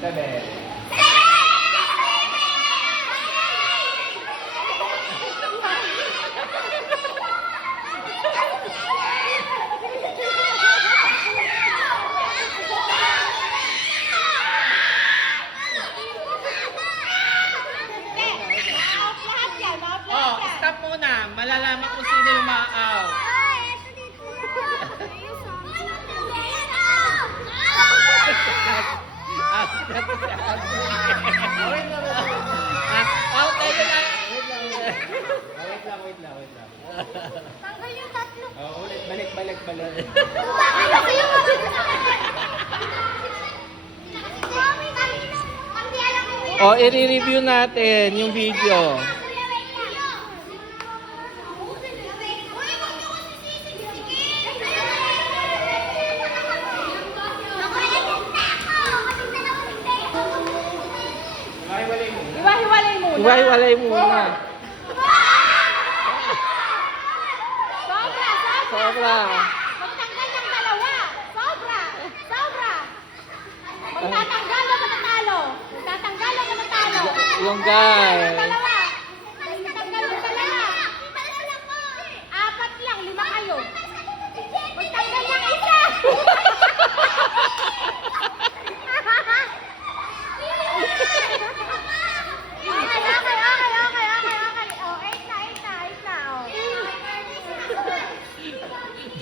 7. Oh, stop muna. Malalaman kung sino yung ma-out. Out tayo na. Wait lang. Tanggal yung tatlo. Ulit, balik. Oh, i-review natin yung video. Hiwa-hiwalay muna. Iwalay muna. Sobra. Sobra. Magtanggal ng dalawa. Sobra. Magtatanggal ang manatalo. Yung guy.